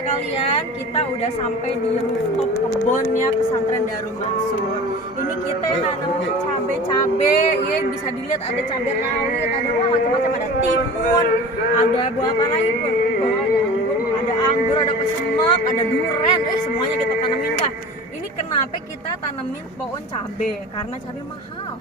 sekalian, kita udah sampai di rooftop kebunnya pesantren Darul Mansur. Ini kita yang nanam cabe-cabe, ya bisa dilihat ada cabai rawit, ada macam-macam, ada timun, ada buah apa lagi pun, ada anggur, ada kesemek, ada duren, semuanya kita tanemin dah. Ini kenapa kita tanemin pohon cabe? Karena cabe mahal.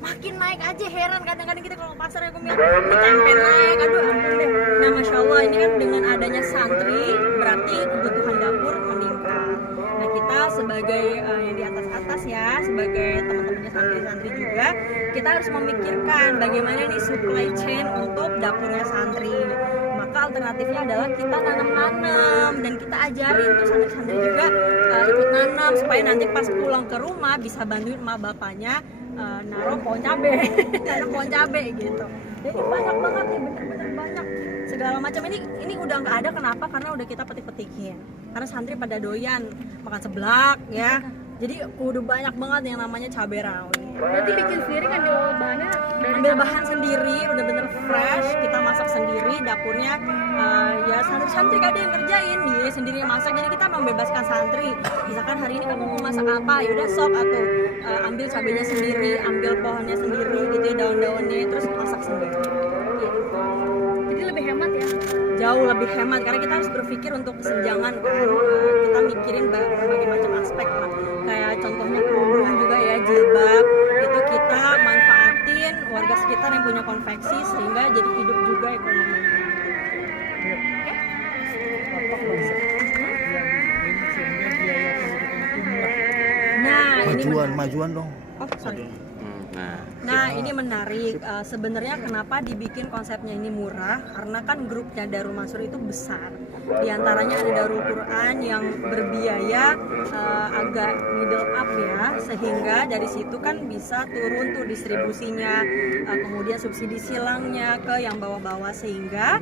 Makin naik aja, heran kadang-kadang kita kalau pasar ya tempe naik, aduh ampun deh. Nah Masya Allah, ini kan dengan adanya santri berarti kebutuhan dapur meningkat. Nah kita sebagai yang di atas-atas ya, sebagai teman-temannya santri-santri juga, kita harus memikirkan bagaimana nih supply chain untuk dapurnya santri. Maka alternatifnya adalah kita nanam-nanam dan kita ajarin tuh santri-santri juga ikut nanam supaya nanti pas pulang ke rumah bisa bantuin emak bapaknya naruh pohon cabe, nanam pohon cabe gitu. Jadi banyak banget nih, bener-bener banyak segala macam. Ini udah nggak ada, kenapa? Karena udah kita petik-petikin. Karena santri pada doyan makan seblak ya. Jadi udah banyak banget yang namanya cabai rawit. Berarti bikin sendiri kan bahannya dari ambil bahan sendiri, udah bener fresh, kita masak sendiri, dapurnya ya santri gak ada yang kerjain, dia sendiri yang masak. Jadi kita membebaskan santri, misalkan hari ini kamu mau masak apa, yaudah sok atau ambil cabenya sendiri, ambil pohonnya sendiri gitu ya, daun-daunnya, terus masak sendiri gitu. Jadi lebih hemat ya? Jauh lebih hemat, karena kita harus berpikir untuk kesenjangan kan. Kita mikirin berbagai macam aspek lah. Kayak contohnya kerudung juga ya, jilbab itu kita manfaatin warga sekitar yang punya konveksi sehingga jadi hidup juga ekonominya. Majuan dong. Oh, sorry. Nah ini menarik, sebenarnya kenapa dibikin konsepnya ini murah, karena kan grupnya Darul Mansur itu besar. Di antaranya ada Darul Quran yang berbiaya agak middle up ya, sehingga dari situ kan bisa turun tuh distribusinya, kemudian subsidi silangnya ke yang bawah-bawah, sehingga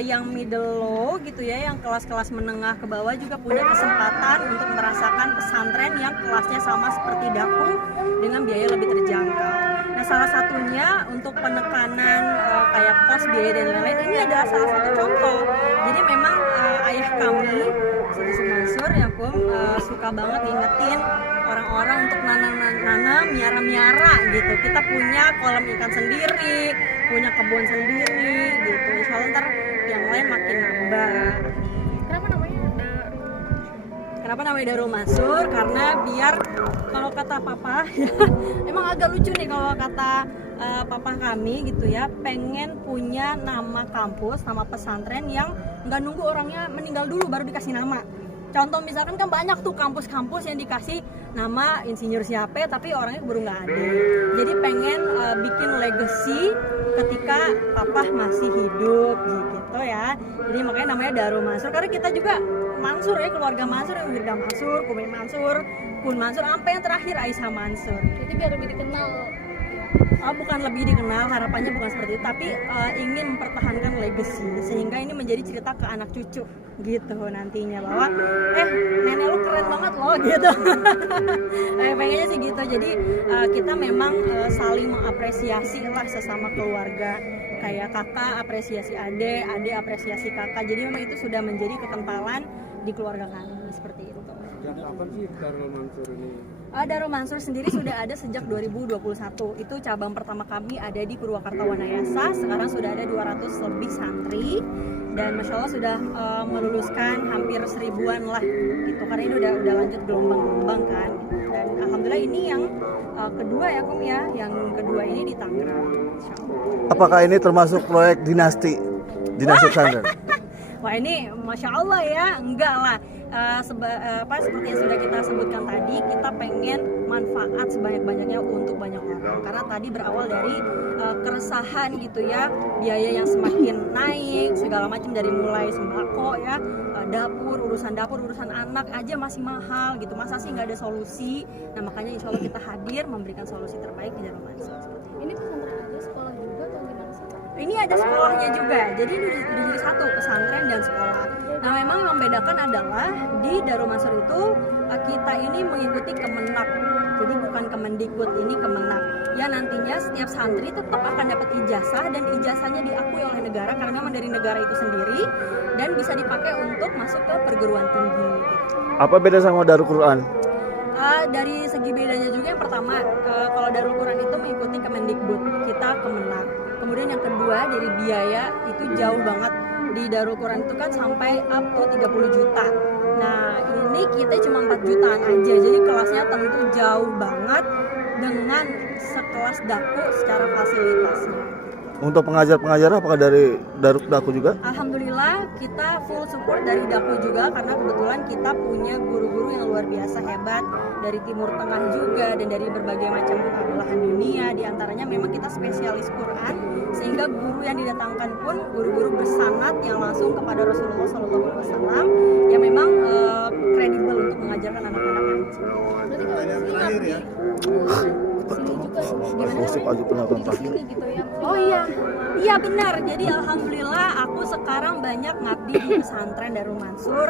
yang middle low gitu ya, yang kelas-kelas menengah ke bawah juga punya kesempatan untuk merasakan pesantren yang kelasnya sama seperti Daku dengan biaya lebih terjangkau. Nah salah satunya untuk penekanan kayak kos, biaya dan lain-lain, ini adalah salah satu contoh. Jadi memang ayah kami Ustaz Mansur ya suka banget ingetin orang-orang untuk nanam miara-miara gitu. Kita punya kolam ikan sendiri, punya kebun sendiri gitu. Insya Allah ntar yang lain makin nambah. Kenapa namanya Darul Mansur? Karena biar kalau kata papa ya, emang agak lucu nih kalau kata papa kami gitu ya, pengen punya nama kampus, nama pesantren yang nggak nunggu orangnya meninggal dulu baru dikasih nama. Contoh misalkan kan banyak tuh kampus-kampus yang dikasih nama insinyur siapa tapi orangnya baru nggak ada. Jadi pengen bikin legacy ketika papa masih hidup gitu ya. Jadi makanya namanya Darul Mansur, karena kita juga Mansur ya, keluarga Mansur, yang Mirda Mansur, Kumin Mansur, Kun Mansur, sampai yang terakhir Aisyah Mansur. Jadi biar lebih dikenal. Bukan lebih dikenal, harapannya bukan seperti itu, tapi ingin mempertahankan legacy sehingga ini menjadi cerita ke anak cucu gitu nantinya, bahwa nenek lu keren banget loh gitu. Pengennya sih gitu. Jadi kita memang saling mengapresiasi lah sesama keluarga, kayak kakak apresiasi adik, adik apresiasi kakak. Jadi memang itu sudah menjadi kekentalan di keluarga kami seperti itu. Sejak kapan sih Darul Mansur ini? Darul Mansur sendiri sudah ada sejak 2021. Itu cabang pertama kami ada di Purwakarta Wanayasa. Sekarang sudah ada 200 lebih santri dan Masya Allah sudah meluluskan hampir 1000-an lah gitu. Karena ini udah lanjut gelombang-gelombang kan. Dan alhamdulillah ini yang kedua ya Kum ya. Yang kedua ini di Tangerang. Apakah ini termasuk proyek dinasti pesantren? Wah ini Masya Allah ya, enggak lah. Seperti yang sudah kita sebutkan tadi, kita pengen manfaat sebanyak-banyaknya untuk banyak orang. Karena tadi berawal dari keresahan gitu ya, biaya yang semakin naik, segala macam, dari mulai sembako ya, dapur, urusan anak aja masih mahal gitu. Masa sih nggak ada solusi? Nah makanya insya Allah kita hadir memberikan solusi terbaik di Darul Mansur. Ini pesantren aja, sekolah juga atau gimana sih? Ini ada sekolahnya juga, jadi ini udah jadi satu, pesantren dan sekolah. Nah memang yang membedakan adalah di Darul Mansur itu kita ini mengikuti Kemenak. Jadi bukan Kemendikbud, ini Kemenak. Ya nantinya setiap santri tetap akan dapat ijazah dan ijazahnya diakui oleh negara karena memang dari negara itu sendiri dan bisa dipakai untuk masuk ke perguruan tinggi. Gitu. Apa beda sama Darul Quran? Dari segi bedanya juga yang pertama, kalau Darul Quran itu mengikuti Kemendikbud, kita Kemenak. Kemudian yang kedua dari biaya itu jauh banget. Di Darul Quran itu kan sampai up to 30 juta. Nah ini kita cuma 4 jutaan aja, jadi kelasnya tentu jauh banget dengan sekelas Daku secara fasilitasnya. Untuk pengajar-pengajar apakah dari Darul Daku juga? Alhamdulillah kita full support dari Daku juga karena kebetulan kita punya guru-guru yang luar biasa hebat dari Timur Tengah juga dan dari berbagai macam belahan dunia. Di antaranya memang kita spesialis Quran sehingga guru yang didatangkan pun guru-guru bersanad yang langsung kepada Rasulullah SAW yang memang kredibel untuk mengajarkan anak-anak yang kecil. Berarti kalau sini ngabdi sini juga gimana Gosip aja penonton di sini gitu ya. Oh iya benar. Jadi alhamdulillah aku sekarang banyak ngabdi di pesantren Darul Mansur.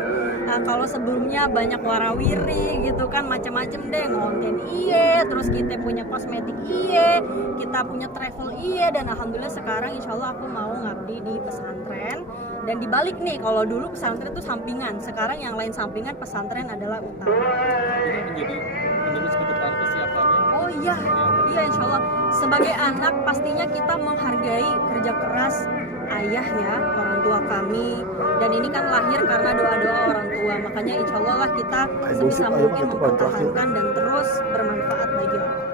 Kalau sebelumnya banyak warawiri gitu kan macam-macam deh, ngonten iye, terus kita punya kosmetik iye, kita punya travel iye, dan alhamdulillah sekarang insya Allah aku mau ngabdi di pesantren. Dan dibalik nih, kalau dulu pesantren itu sampingan, sekarang yang lain sampingan, pesantren adalah utama. Ini menjadi penerus ke depan kesiapannya. Oh iya insya Allah. Sebagai anak pastinya kita menghargai kerja keras ayah ya, orang tua kami. Dan ini kan lahir karena doa-doa orang tua. Makanya insya Allah lah kita sebisa mungkin mempertahankan dan terus bermanfaat bagi orang.